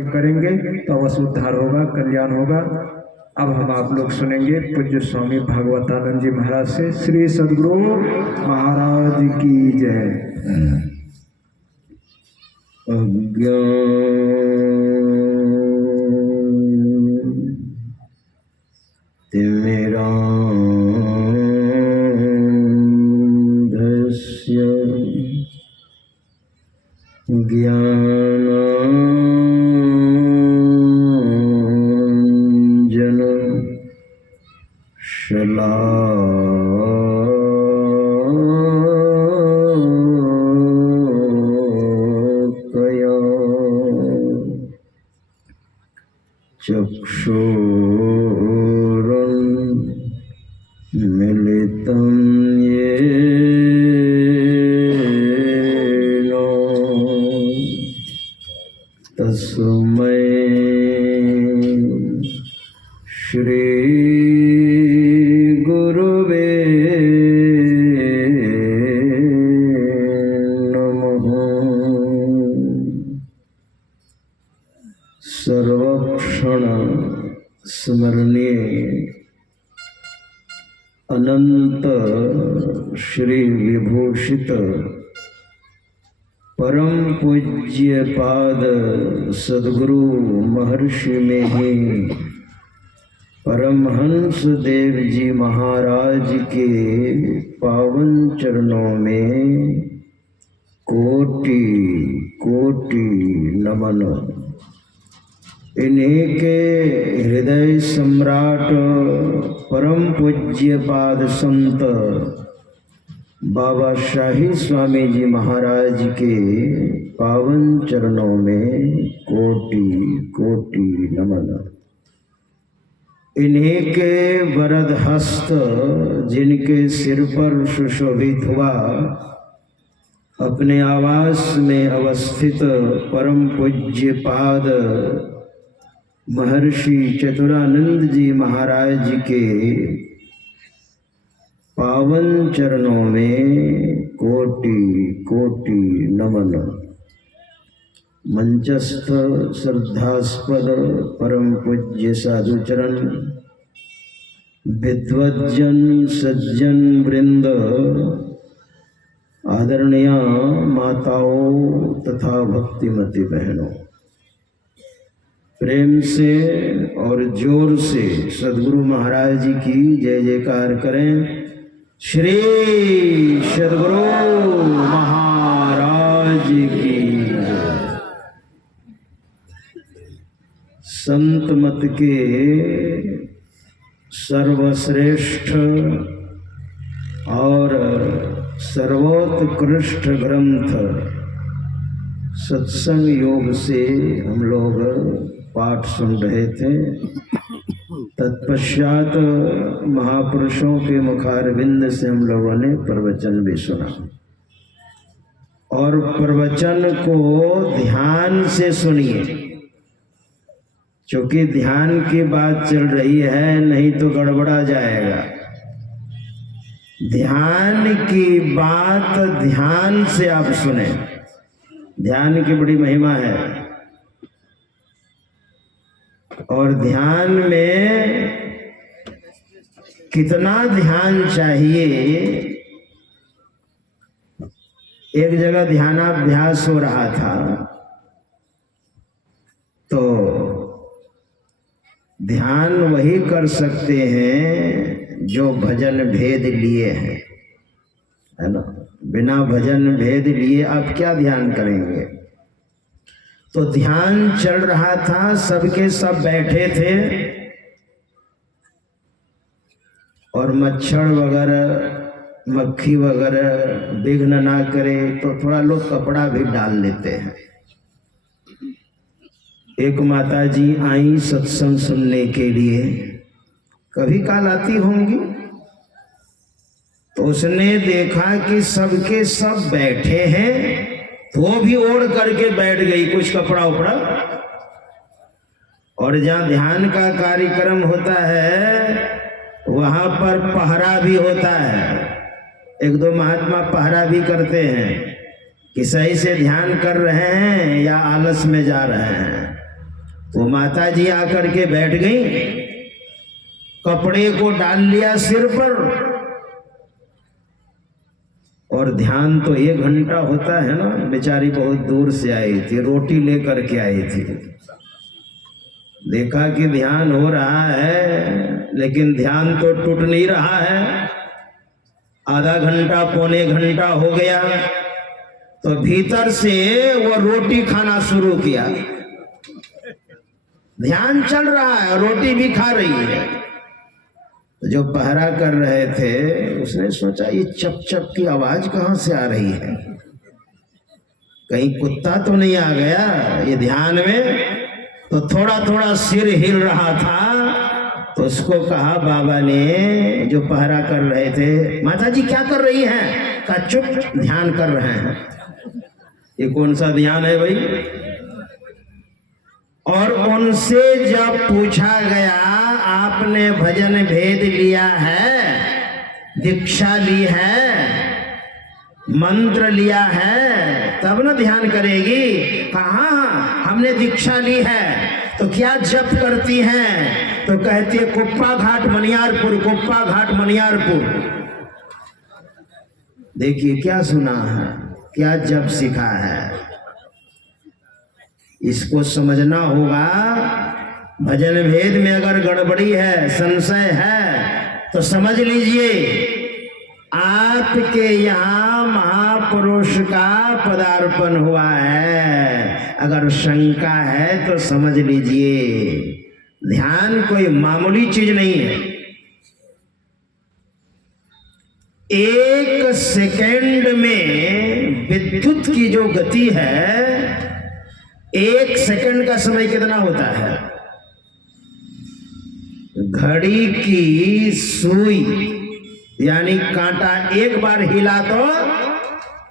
करेंगे तो अवश्य उद्धार होगा, कल्याण होगा। अब हम आप लोग सुनेंगे पूज्य स्वामी भागवतानंद जी महाराज से। श्री सद्गुरु महाराज की जय। तिमिरान्धस्य ज्ञानाञ्जन शलाकया चक्षुरुन्मिलितं येन तस्मै श्री गुरुवे नमः। सर्वक्षण स्मरणीय अनंत श्री विभूषित परम पूज्य पाद सद्गुरु महर्षि में ही परमहंस देव जी महाराज के पावन चरणों में कोटि कोटि नमन। इन्हीं के हृदय सम्राट परम पूज्य पाद संत बाबा शाही स्वामी जी महाराज के पावन चरणों में कोटि कोटि नमन। इन्हीं के वरद हस्त जिनके सिर पर सुशोभित हुआ अपने आवास में अवस्थित परम पूज्य पाद महर्षि चतुरानंद जी महाराज के पावन चरणों में कोटि कोटि नमन। मंचस्थ श्रद्धास्पद परम पूज्य साधुचरण विद्वज्जन सज्जन वृंद आदरणीय माताओं तथा भक्तिमती बहनों, प्रेम से और जोर से सद्गुरु महाराज जी की जय जयकार करें। श्री सद्गुरु महाराज की संत मत के सर्वश्रेष्ठ और सर्वोत्कृष्ट ग्रंथ सत्संग योग से हम लोग पाठ सुन रहे थे। तत्पश्चात महापुरुषों के मुखारविंद से हम लोगों ने प्रवचन भी सुना और प्रवचन को ध्यान से सुनिए, क्योंकि ध्यान की बात चल रही है, नहीं तो गड़बड़ा जाएगा। ध्यान की बात ध्यान से आप सुने। ध्यान की बड़ी महिमा है और ध्यान में कितना ध्यान चाहिए। एक जगह ध्यानाभ्यास हो रहा था तो ध्यान वही कर सकते हैं जो भजन भेद लिए हैं, है ना। बिना भजन भेद लिए आप क्या ध्यान करेंगे। तो ध्यान चल रहा था, सबके सब बैठे थे और मच्छर वगैरह मक्खी वगैरह विघ्न ना करे तो थोड़ा लोग कपड़ा भी डाल लेते हैं। एक माता जी आई सत्संग सुनने के लिए, कभी काल आती होंगी, तो उसने देखा कि सबके सब बैठे हैं तो वो भी ओढ़ करके बैठ गई कुछ कपड़ा उपड़ा। और जहाँ ध्यान का कार्यक्रम होता है वहां पर पहरा भी होता है। एक दो महात्मा पहरा भी करते हैं कि सही से ध्यान कर रहे हैं या आलस में जा रहे हैं। तो माता जी आकर के बैठ गई, कपड़े को डाल लिया सिर पर, और ध्यान तो 1 घंटा होता है ना। बेचारी बहुत दूर से आई थी, रोटी लेकर के आई थी। देखा कि ध्यान हो रहा है, लेकिन ध्यान तो टूट नहीं रहा है। आधा घंटा पौने घंटा हो गया, तो भीतर से वो रोटी खाना शुरू किया। ध्यान चल रहा है, रोटी भी खा रही है। जो पहरा कर रहे थे उसने सोचा ये चप चप की आवाज कहां से आ रही है, कहीं कुत्ता तो नहीं आ गया ये ध्यान में। तो थोड़ा थोड़ा सिर हिल रहा था, तो उसको कहा बाबा ने, जो पहरा कर रहे थे, माता जी क्या कर रही हैं? कहा चुप, ध्यान कर रहे हैं। ये कौन सा ध्यान है भाई? और उनसे जब पूछा गया आपने भजन भेद लिया है, दीक्षा ली है, मंत्र लिया है, तब ना ध्यान करेगी? कहाँ हमने दीक्षा ली है। तो क्या जप करती हैं? तो कहती है कुप्पा घाट मनियारपुर, कुप्पा घाट मनियारपुर। देखिए क्या सुना है, क्या जप सीखा है। इसको समझना होगा। भजन भेद में अगर गड़बड़ी है, संशय है, तो समझ लीजिए आपके यहाँ महापुरुष का पदार्पण हुआ है। अगर शंका है तो समझ लीजिए ध्यान कोई मामूली चीज नहीं है। 1 सेकेंड में विद्युत की जो गति है, 1 सेकंड का समय कितना होता है? घड़ी की सुई यानी कांटा एक बार हिला तो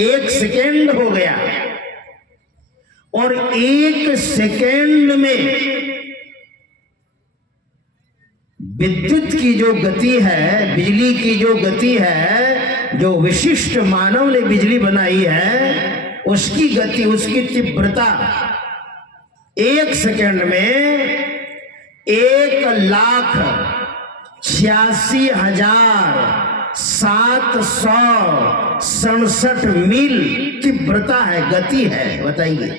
1 सेकेंड हो गया, और 1 सेकेंड में विद्युत की जो गति है, बिजली की जो गति है, जो विशिष्ट मानव ने बिजली बनाई है, उसकी गति, उसकी तीव्रता 1 सेकेंड में 1,86,767 मील तीव्रता है, गति है। बताइए,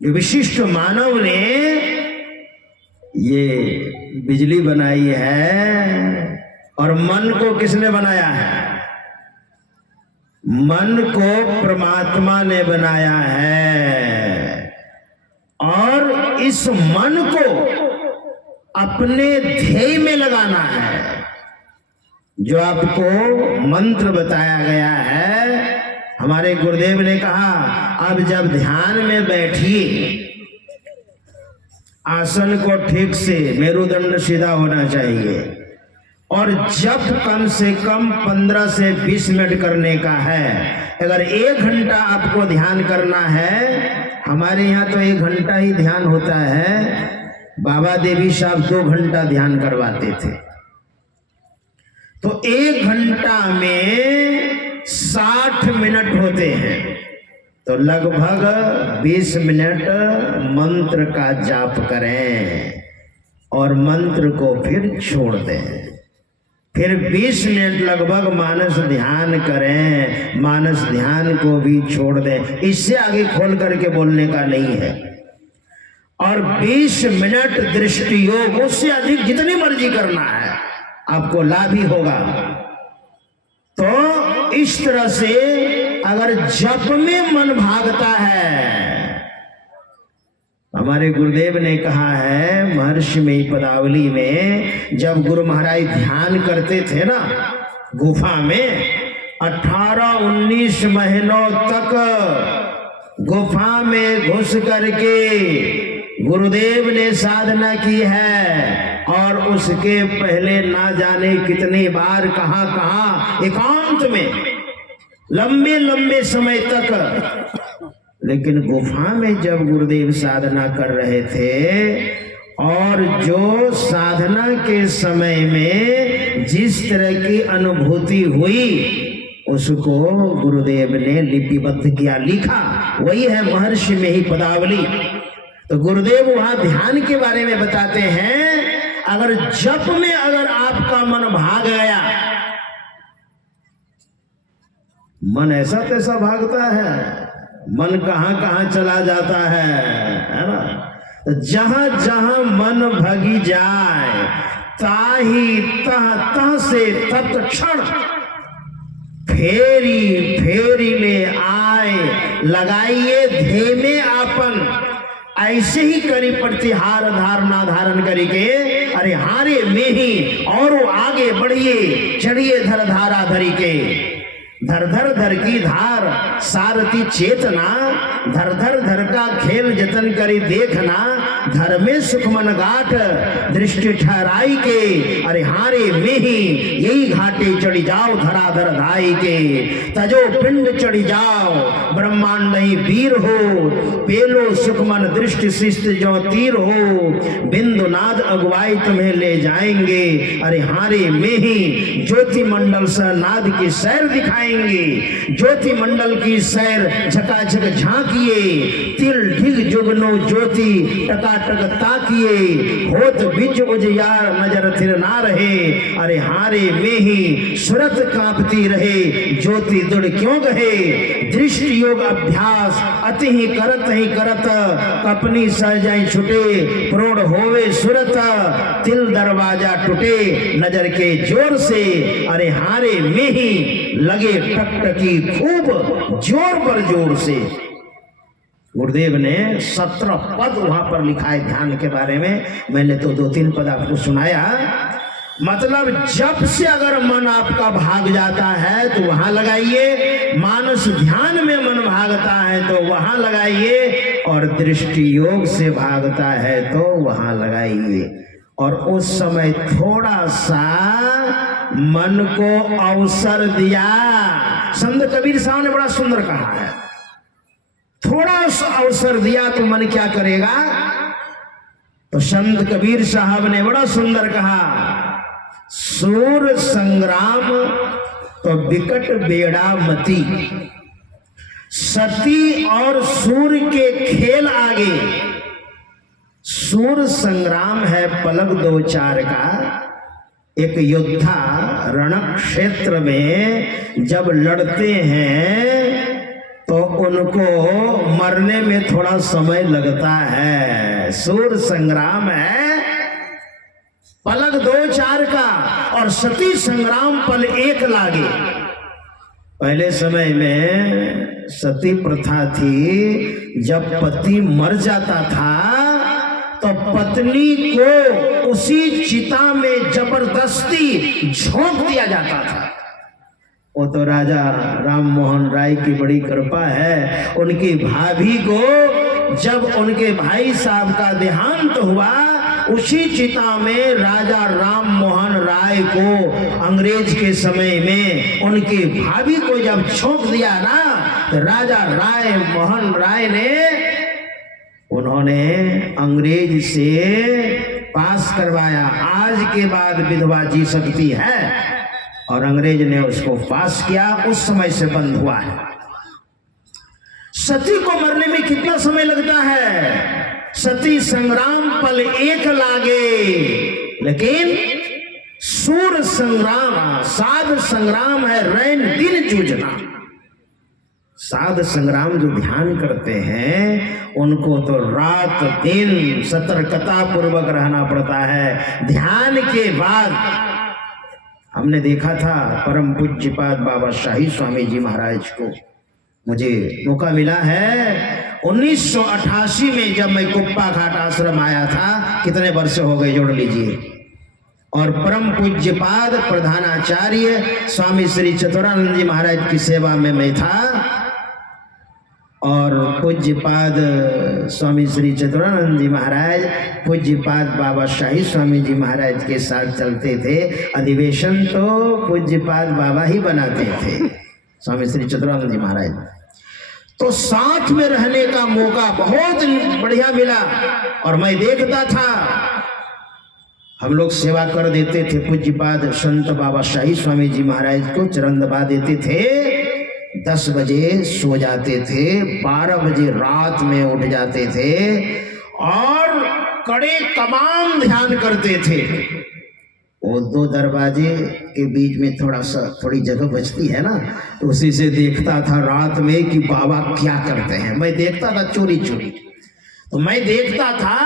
जो विशिष्ट मानव ने ये बिजली बनाई है, और मन को किसने बनाया है? मन को परमात्मा ने बनाया है, और इस मन को अपने ध्येय में लगाना है। जो आपको मंत्र बताया गया है, हमारे गुरुदेव ने कहा अब जब ध्यान में बैठिए, आसन को ठीक से, मेरुदंड सीधा होना चाहिए, और जब कम से कम 15 से 20 मिनट करने का है। अगर 1 घंटा आपको ध्यान करना है, हमारे यहाँ तो 1 घंटा ही ध्यान होता है, बाबा देवी साहब 2 घंटा ध्यान करवाते थे। तो 1 घंटा में 60 मिनट होते हैं, तो लगभग 20 मिनट मंत्र का जाप करें, और मंत्र को फिर छोड़ दें। फिर 20 मिनट लगभग मानस ध्यान करें, मानस ध्यान को भी छोड़ दें। इससे आगे खोल करके बोलने का नहीं है। और 20 मिनट दृष्टि योग, उससे अधिक जितनी मर्जी करना है, आपको लाभ ही होगा। तो इस तरह से अगर जप में मन भागता है, हमारे गुरुदेव ने कहा है महर्षि में पदावली में, जब गुरु महाराज ध्यान करते थे ना गुफा में, 18-19 महीनों तक गुफा में घुस करके गुरुदेव ने साधना की है, और उसके पहले ना जाने कितनी बार कहां कहां एकांत में लंबे लंबे समय तक। लेकिन गुफा में जब गुरुदेव साधना कर रहे थे, और जो साधना के समय में जिस तरह की अनुभूति हुई, उसको गुरुदेव ने लिपिबद्ध किया, लिखा। वही है महर्षि में ही पदावली। तो गुरुदेव वहां ध्यान के बारे में बताते हैं, अगर जप में अगर आपका मन भाग गया, मन ऐसा तैसा भागता है, मन कहां कहां चला जाता है ना। तो जहां जहां मन भगी जाए, ताही तह तह से तत्क्षण फेरी फेरी ले आए, लगाइए धेमे आपन। ऐसे ही करी प्रतिहार धारणा धारण करिके, अरे हारे में ही और आगे बढ़िए, चढ़िए धर धारा धरी के। धर धर धर की धार सारथी चेतना, धर धर धर का खेल जतन करी देखना। धर में सुखमन घाट दृष्टि ठहराई के, अरे हारे में ही यही घाटे चढ़ी जाओ धराधर धाई के। तजो पिंड चढ़ी जाओ ब्रह्मांड नहीं वीर हो, पेलो सुखमन दृष्टि शिष्ट जो तीर हो। बिंदु नाद अगुवाई तुम्हें ले जाएंगे, अरे हारे में ही ज्योति मंडल स नाद की सैर दिखाएंगे। ज्योति मंडल की सैर झकाझक झांकिए, तिल ढिग जुगनो ज्योति टकाटक ताकिए। होत बिज उजियार नजर थिर ना रहे, अरे हारे में ही सुरत कांपती रहे। ज्योति दुड़ क्यों गहे दृष्टि योग अभ्यास, अति ही करत कपनी सहजाई छुटे। प्रोढ़ होवे सुरत तिल दरवाजा टूटे, नजर के जोर से अरे हारे में ही लगे टकटकी खूब जोर पर जोर से। गुरुदेव ने 17 पद वहां पर लिखा है ध्यान के बारे में। मैंने तो 2-3 पद आपको सुनाया। मतलब जब से अगर मन आपका भाग जाता है तो वहां लगाइए, मानस ध्यान में मन भागता है तो वहां लगाइए, और दृष्टि योग से भागता है तो वहां लगाइए। और उस समय थोड़ा सा मन को अवसर दिया। संत कबीर साहब ने बड़ा सुंदर कहा है, थोड़ा सा अवसर दिया तो मन क्या करेगा। तो संत कबीर साहब ने बड़ा सुंदर कहा, सूर संग्राम तो विकट बेड़ा मती। सती और सूर के खेल आगे। सूर संग्राम है पलक 2-4 का। एक योद्धा रण क्षेत्र में जब लड़ते हैं तो उनको मरने में थोड़ा समय लगता है। सूर संग्राम है पलक 2-4 का, और सती संग्राम पल 1 लागे। पहले समय में सती प्रथा थी, जब पति मर जाता था तो पत्नी को उसी चिता में जबरदस्ती झोंक दिया जाता था। वो तो राजा राम मोहन राय की बड़ी कृपा है, उनकी भाभी को जब उनके भाई साहब का देहांत हुआ, उसी चिता में राजा राम मोहन राय को अंग्रेज के समय में उनकी भाभी को जब झोंक दिया ना, तो राजा राय मोहन राय ने उन्होंने अंग्रेज से पास करवाया, आज के बाद विधवा जी सकती है, और अंग्रेज ने उसको पास किया। उस समय से बंद हुआ है। सती को मरने में कितना समय लगता है। सती संग्राम पल 1 लागे, लेकिन सूर संग्राम साध संग्राम है रैन दिन जूझना। साध संग्राम जो ध्यान करते हैं उनको तो रात दिन सतर्कता पूर्वक रहना पड़ता है। ध्यान के बाद हमने देखा था परम पूज्यपाद बाबा शाही स्वामी जी महाराज को, मुझे मौका मिला है 1988 में जब मैं कुप्पा घाट आश्रम आया था। कितने वर्ष हो गए जोड़ लीजिए। और परम पूज्यपाद प्रधानाचार्य स्वामी श्री चतुरानंद जी महाराज की सेवा में मैं था, और पूज्यपाद स्वामी श्री चतुरानंद जी महाराज पूज्यपाद बाबा शाही स्वामी जी महाराज के साथ चलते थे। अधिवेशन तो पूज्यपाद बाबा ही बनाते थे, स्वामी श्री चतुरानंद जी महाराज। तो साथ में रहने का मौका बहुत बढ़िया मिला, और मैं देखता था हम लोग सेवा कर देते थे। पूज्यपाद संत बाबा शाही स्वामी जी महाराज को चरण दबा देते थे। 10 बजे सो जाते थे, 12 बजे रात में उठ जाते थे, और कड़े कमान ध्यान करते थे। वो दो दरवाजे के बीच में थोड़ी जगह बचती है ना, तो उसी से देखता था रात में कि बाबा क्या करते हैं। मैं देखता था चोरी चोरी, तो मैं देखता था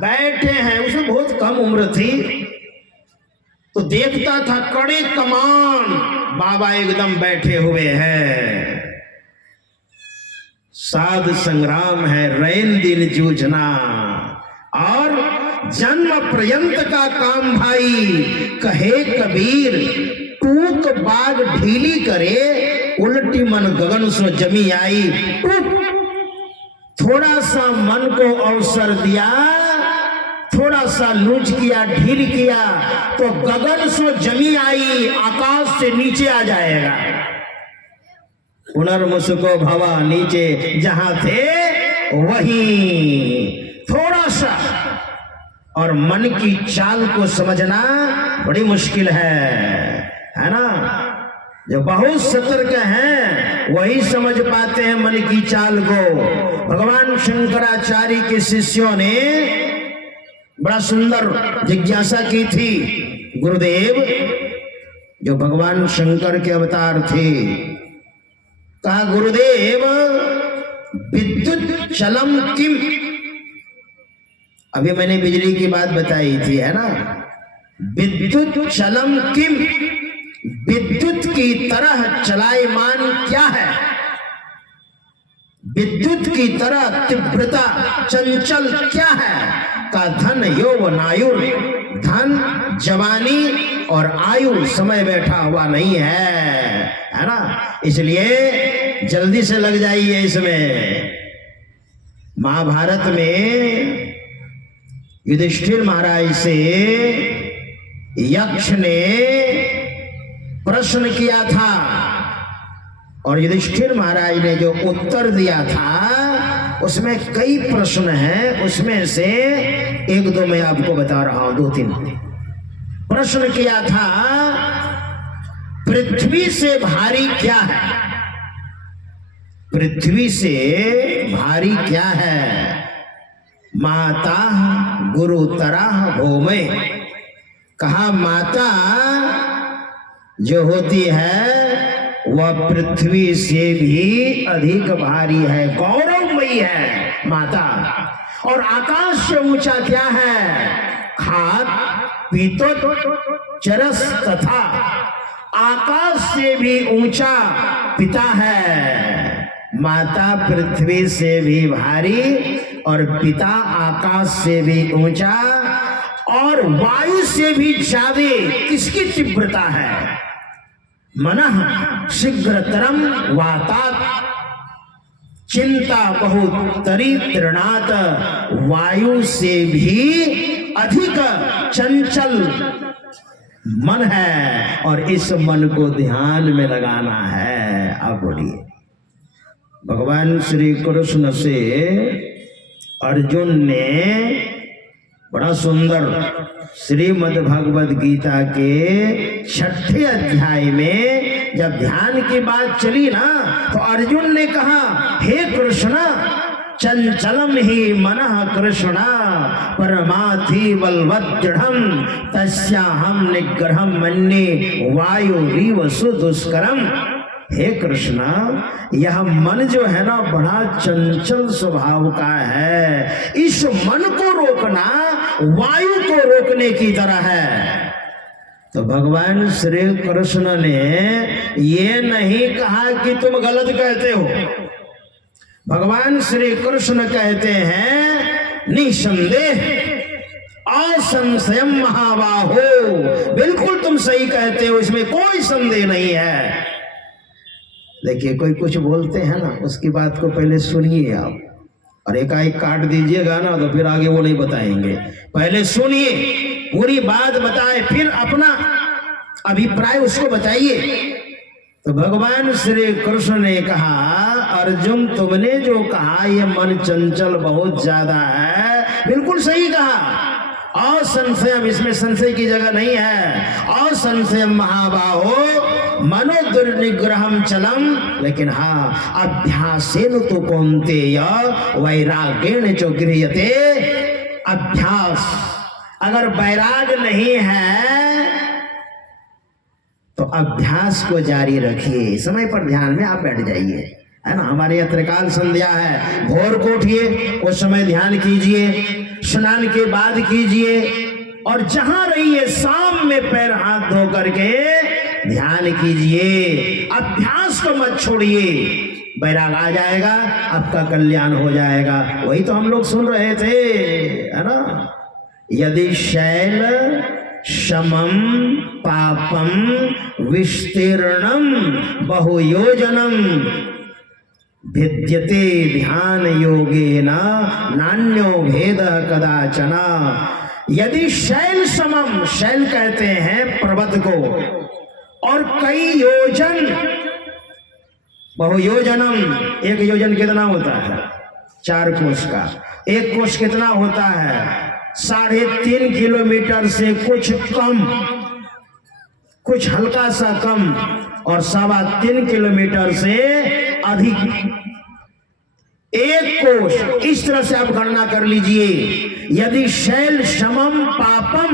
बैठे हैं, उसमें बहुत कम उम्र थी, तो देखता था कड़े कमान बाबा एकदम बैठे हुए हैं। साध संग्राम है रैन दिन जूझना, और जन्म पर्यंत का काम भाई। कहे कबीर टूक बाग ढीली करे, उल्टी मन गगन सो जमी आई। थोड़ा सा मन को अवसर दिया, थोड़ा सा लूज किया, ढील किया, तो गगन सो जमी आई, आकाश से नीचे आ जाएगा। पुनर्मुसको भवा, नीचे जहां थे वहीं। थोड़ा सा, और मन की चाल को समझना बड़ी मुश्किल है ना। जो बहुत सतर्क हैं वही समझ पाते हैं मन की चाल को। भगवान शंकराचार्य के शिष्यों ने बड़ा सुंदर जिज्ञासा की थी। गुरुदेव जो भगवान शंकर के अवतार थे, कहा गुरुदेव विद्युत चलम किम। अभी मैंने बिजली की बात बताई थी, है ना। विद्युत चलम किम, विद्युत की तरह चलायमान क्या है, विद्युत की तरह तीव्रता चंचल क्या है। का धन यौवनायुर, धन जवानी और आयु समय बैठा हुआ नहीं है ना। इसलिए जल्दी से लग जाइए इसमें। महाभारत में युधिष्ठिर महाराज से यक्ष ने प्रश्न किया था, और युधिष्ठिर महाराज ने जो उत्तर दिया था उसमें कई प्रश्न हैं। उसमें से एक दो मैं आपको बता रहा हूं, दो तीन प्रश्न किया था। पृथ्वी से भारी क्या है, पृथ्वी से भारी क्या है। माता गुरुतरा भौमे, कहा माता जो होती है वह पृथ्वी से भी अधिक भारी है, गौरवमयी है माता। और आकाश से ऊंचा क्या है, खाद पीतो चरस तथा, आकाश से भी ऊंचा पिता है। माता पृथ्वी से भी भारी और पिता आकाश से भी ऊंचा, और वायु से भी ज्यादा किसकी तीव्रता है। मनः शीघ्रतरम वातात, चिंता बहुत तरी तृणात, वायु से भी अधिक चंचल मन है, और इस मन को ध्यान में लगाना है। अब बोलिए, भगवान श्री कृष्ण से अर्जुन ने बड़ा सुंदर श्रीमद् भगवद गीता के 6ठे अध्याय में जब ध्यान की बात चली ना, तो अर्जुन ने कहा हे कृष्ण चंचलम ही मनः कृष्ण परमाथि बलवदृढ़ं तस्याहं निग्रहं मन्ये वायुरीव सुदुष्करम। हे कृष्ण, यह मन जो है ना बड़ा चंचल स्वभाव का है। इस मन को रोकना वायु को रोकने की तरह है। तो भगवान श्री कृष्ण ने ये नहीं कहा कि तुम गलत कहते हो। भगवान श्री कृष्ण कहते हैं निसंदेह असंशयम महाबाहो, बिल्कुल तुम सही कहते हो, इसमें कोई संदेह नहीं है। देखिए कोई कुछ बोलते हैं ना, उसकी बात को पहले सुनिए आप, और एकाएक काट दीजिएगा ना तो फिर आगे वो नहीं बताएंगे। पहले सुनिए, पूरी बात बताए, फिर अपना अभिप्राय उसको बताइए। तो भगवान श्री कृष्ण ने कहा अर्जुन तुमने जो कहा ये मन चंचल बहुत ज्यादा है, बिल्कुल सही कहा। असंशयम, इसमें संशय की जगह नहीं है। असंशयम महाबाहो, मनोदुर्निग्रहम चलम, लेकिन हाँ अभ्यासेन तो कौन्तेय वैराग्येण च गृह्यते। अभ्यास, अगर वैराग नहीं है तो अभ्यास को जारी रखिए। समय पर ध्यान में आप बैठ जाइए, है ना। हमारे यहाँ त्रिकाल संध्या है, भोर को उठिए, उस समय ध्यान कीजिए, स्नान के बाद कीजिए, और जहां रहिए शाम में पैर हाथ धो करके ध्यान कीजिए। अभ्यास को मत छोड़िए, वैराग आ जाएगा, आपका कल्याण हो जाएगा। वही तो हम लोग सुन रहे थे, है ना। यदि शैल समम पापम विस्तीर्णम बहुयोजनम भिद्यते ध्यान योगेन नान्यो भेद कदाचन। यदि शैल समम, शैल कहते हैं पर्वत को, और कई योजन, बहुयोजनम, एक योजन कितना होता है? 4 कोस का। एक कोस कितना होता है? 3.5 किलोमीटर से कुछ कम, कुछ हल्का सा कम, और 3.25 किलोमीटर से अधिक। एक कोश, इस तरह से आप गणना कर लीजिए। यदि शैल समम पापम,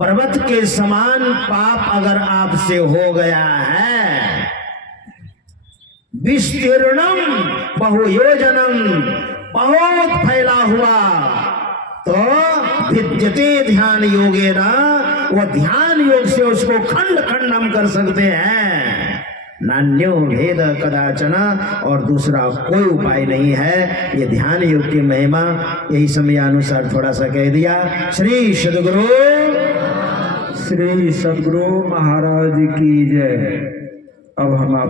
पर्वत के समान पाप अगर आपसे हो गया है, विस्तीर्णम बहुयोजनम, बहुत फैला हुआ, तो भिद्यते ध्यान योगेन, वो ध्यान योग से उसको खंड खंड हम कर सकते हैं। नान्यो भेद कदाचन, और दूसरा कोई उपाय नहीं है। ये ध्यान योग की महिमा यही समयानुसार थोड़ा सा कह दिया। श्री सद्गुरु महाराज की जय। अब हम आप